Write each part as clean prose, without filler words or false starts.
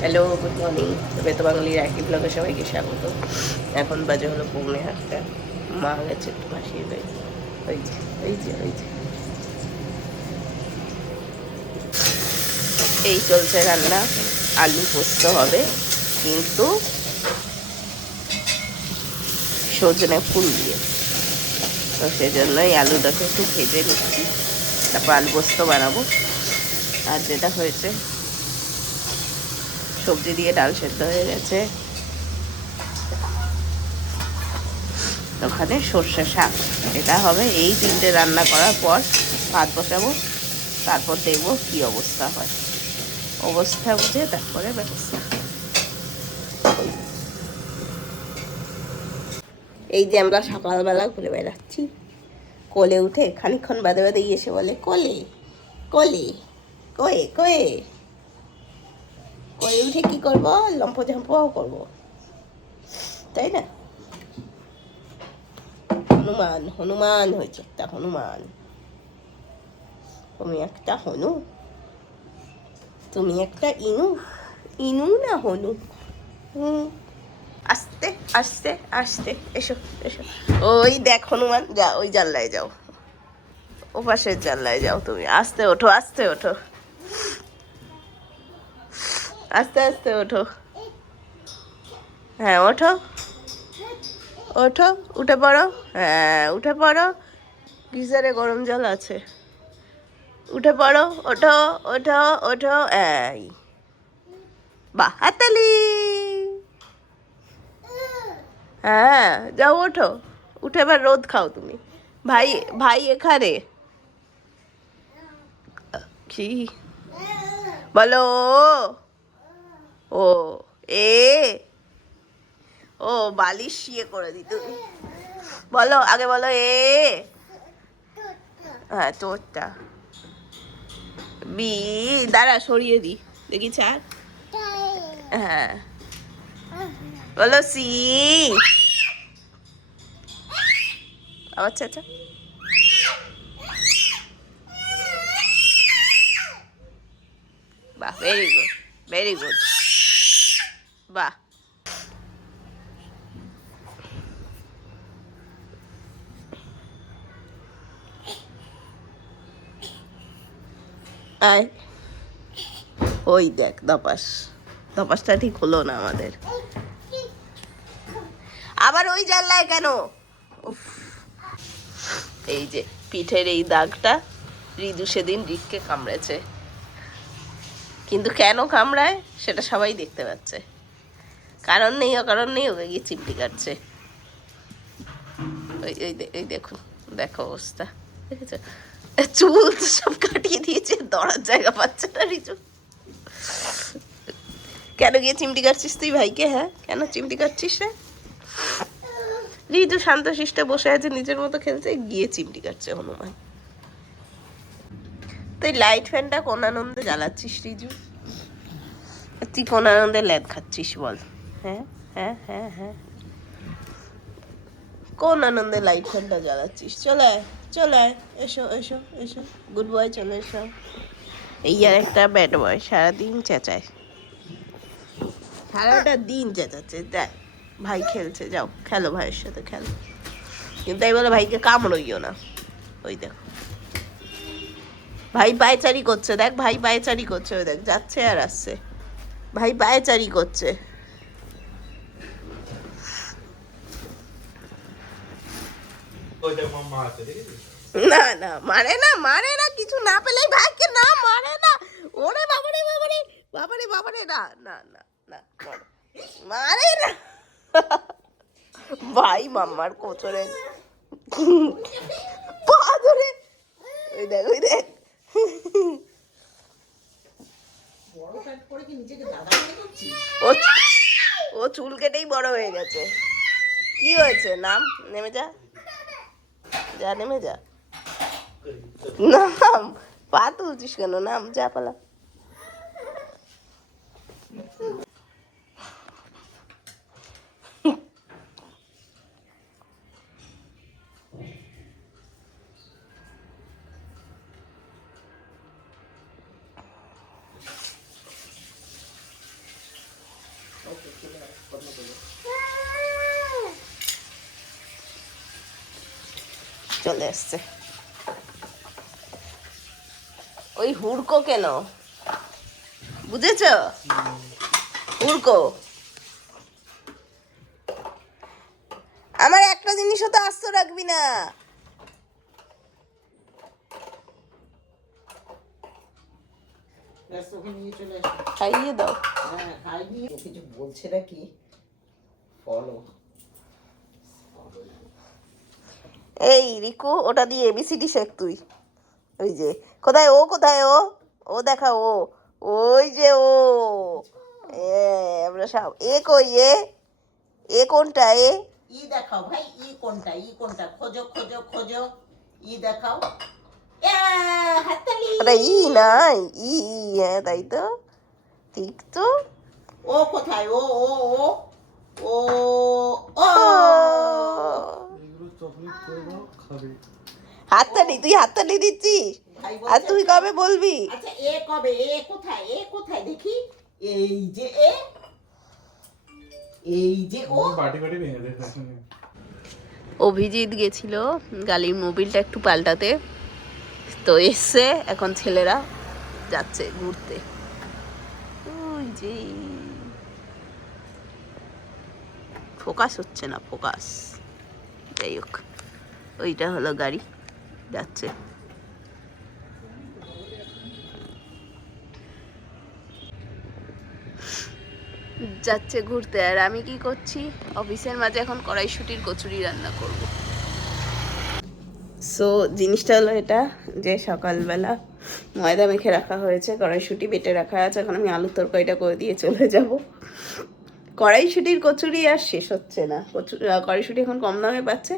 Hello, good morning. বেতো বাঙালির একই ব্লগে সবাইকে স্বাগত। এখন বাজে হলো 8:45। মা গেছে একটু মাসির বাড়ি। ওই যে ওই যে ওই যে এই চলছে রান্না। আলু পোস্ত হবে, কিন্তু সজনে ফুল দিয়ে। তো সেজন্যই আলুটাকে একটু ভেজে নিচ্ছি, তারপর আলু পোস্ত বানাবো। আর যেটা হয়েছে, সবজি দিয়ে ডাল সেদ্ধ হয়ে গেছে, ওখানে সর্ষে শাক, এটা হবে। এই তিনটে রান্না করার পর ভাত বসাবো, তারপর দেখবো কি অবস্থা হয়। অবস্থা বুঝে তারপরে ব্যবস্থা। এই যে আমরা সকালবেলা ঘুরে বেড়াচ্ছি, কোলে উঠে খানিকক্ষণ বাদে বাদে এসে বলে কোলে কোলে, কয়ে কয়ে কোলে উঠে কি করবো, লম্প ঝম্প করবো, তাই না? হনুমান হনুমান হয়েছে একটা হনুমান। তুমি একটা হনু, তুমি একটা ইনু, ইনু না হনু। হুম, আস্তে আস্তে আস্তে, এসো এসো। ওই দেখ হনুমান, যা ওই জানলায় যাও, ও পাশের জানলায় যাও। তুমি আস্তে ওঠো, আস্তে ওঠো, আস্তে আস্তে ওঠো। হ্যাঁ ওঠো, ওঠো, উঠে পড়ো। হ্যাঁ উঠে পড়ো, গিজারে গরম জল আছে, উঠে পড়ো। ওঠো ওঠো ওঠো, এই বাহ, হাতালি। হ্যাঁ যাও ওঠো, উঠে এবার রোদ খাও তুমি। ভাই ভাই এখানে কি বলো? ও এ ও বালিশ ইয়ে করে দি তুমি। বলো আগে, বলো এ। হ্যাঁ তোরটা বি, দাঁড়া সরিয়ে দি দেখি ছাড়। হ্যাঁ বলো সি। আচ্ছা আচ্ছা, বাহ, ভেরি গুড, ভেরি গুড, বাহ। আয়, ওই দেখ ধপাস, ধপাসটা ঠিক হলো না আমাদের। আবার ওই জানলায় কেন? উফ, এই যে পিঠের এই দাগটা, রিদু সেদিন রিককে কামড়েছে, কিন্তু কেন কামড়ায় সেটা সবাই দেখতে পাচ্ছে। কারণ নেই, অকারণ নেই, ওকে গিয়ে চিমটি কাটছে। ওই ওই ওই দেখুন, দেখো অবস্থা, দেখেছো? চুল তো সব কাটিয়ে দিয়েছে, দড়ার জায়গা পাচ্ছে না রিজু। কেন গিয়ে চিমটি কাটছিস তুই ভাইকে? হ্যাঁ কেন চিমটি কাটছিস রে? রিজু শান্তশিষ্ট বসে আছে, নিজের মতো খেলছে, গিয়ে চিমটি কাটছে হনুমান। তুই লাইট ফ্যানটা কোন আনন্দে জ্বালাচ্ছিস রিজু? তুই কোন আনন্দে ল্যাদ খাচ্ছিস বল? হ্যাঁ হ্যাঁ হ্যাঁ হ্যাঁ, কোন আনন্দে লাইট ফ্যানটা জ্বালাচ্ছিস? চলে আয়, চলে আয়, এসো এসো এসো, গুড বয়, চলে এসো। এই আর একটা ব্যাড বয়, সারাদিন চেঁচায়, সারাটা দিন চেঁচাচ্ছে। দেখ ভাই খেলছে, যাও খেলো, ভাইয়ের সাথে খেলো, কিন্তু তাই বলে ভাইকে কামড়ইও না। ওই দেখো ভাই পায়চারি করছে, দেখ ভাই পায়চারি করছে, ওই দেখ যাচ্ছে আর আসছে, ভাই পায়চারি করছে। না না মারে না, মারে না, কিছু না পেলে ভাইকে না মারে না। ওরে বাবারে বাবারে, বাবারে বাবারে, না না না না, মারে না। ভাই মাম্মার কোচরে পা ধরে, ওই দেখ ওই দেখ। ও ও চুল কেটেই বড় হয়ে গেছে। কি হয়েছে? নাম, নেমে যা, যা নেমে যা। নাম, পা তুলছিস কেন? নাম, যা পালা। চলে এসছে। ওই হুড়কো কেন বুঝেছ? হুড়কো আমার একটা জিনিসও তো আস্ত রাখবি না। খাইয়ে দাও। কিছু বলছে নাকি? ফলো। এই রিকু, ওটা দিয়ে এবিসিডি শেখ তুই। ওই যে কোথায় ও, কোথায় ও, ও দেখা ও, ওই যে ও। আমরা সব এ কই, এ কোনটা? ই দেখাও ভাই, ই কোনটা? ই কোনটা? খোঁজো খোঁজো খোঁজো, ই দেখাও। হাততালি। ওটা ই নাই, ই ই, হ্যাঁ তাই তো, ঠিক তো। ও কোথায়? ও ও ও ও ও। হাততালি, তুই হাততালি দিচ্ছিস আর তুই কবে বলবি? আচ্ছা এ কবে? এ কোথায়? এ কোথায় দেখি? এই যে এ, এই যে ও। বাটি বাটি ভেঙে দে। অভিজিৎ গেছিল গালির মোবিলটা একটু পাল্টাতে, তো এসছে, এখন ছেলেরা যাচ্ছে ঘুরতে। ওই যে ফোকাস হচ্ছে না, ফোকাস। যাই হোক, ওইটা হলো গাড়ি যাচ্ছে। যাচ্ছে ঘুরতে, আর আমি কি করছি? অফিসের মাঝে এখন কড়াইশুঁটির কচুরি রান্না করব। সো জিনিসটা হলো এটা, যে সকালবেলা ময়দা মেখে রাখা হয়েছে, কড়াইশুঁটি বেটে রাখা আছে, এখন আমি আলুর তরকারিটা করে দিয়ে চলে যাব। কড়াইশুঁটির কচুরি আর শেষ হচ্ছে না, কড়াইশুঁটি এখন কম দামে পাচ্ছে,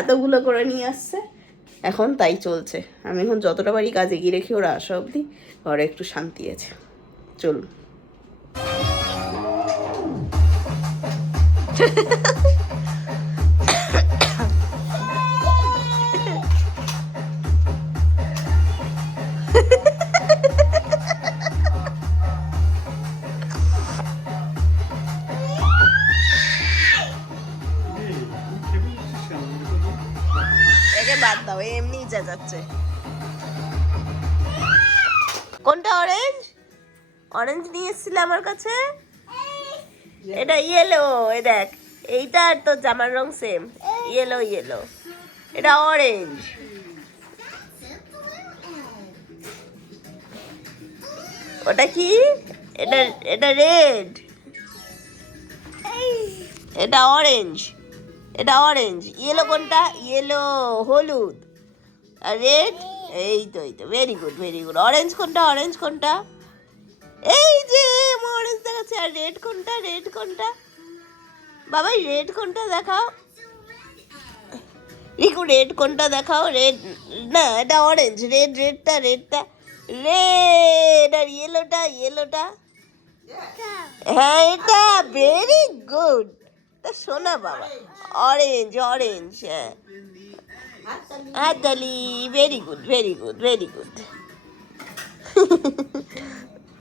এতগুলো করে নিয়ে আসছে, এখন তাই চলছে। আমি এখন যতটা বাড়ি কাজে গিয়ে রেখে ওরা আসা অবধি ঘরে একটু শান্তি আছে। চলুন। একে বাদ দাও, এমনিই চেঁচাচ্ছে। কোনটা অরেঞ্জ? অরেঞ্জ নিয়ে এসেছিলে আমার কাছে? এটা ইয়েলো, এ দেখ, এইটা আর তোর জামার রং সেম, ইয়েলো ইয়েলো। এটা অরেঞ্জ। ওটা কি? এটা এটা রেড, এটা অরেঞ্জ, এটা অরেঞ্জ। ইয়েলো কোনটা? ইয়েলো হলুদ, আর রেড এই তো, এই তো, very good very good. Orange কোনটা? অরেঞ্জ কোনটা? এই যে অরেঞ্জ দেখাচ্ছে। আর রেড কোনটা? রেড কোনটা? বাবা রেড কোনটা দেখাও রিকু, রেড কোনটা দেখাও। রেড না, এটা অরেঞ্জ। রেড, রেডটা, রেডটা রেড। আর ইয়েলোটা? ইয়েলোটা হ্যাঁ এটা, ভেরি গুড। শোনা বাবা, অরেঞ্জ অরেঞ্জ, হ্যাঁ হাততালি, very good very good very good.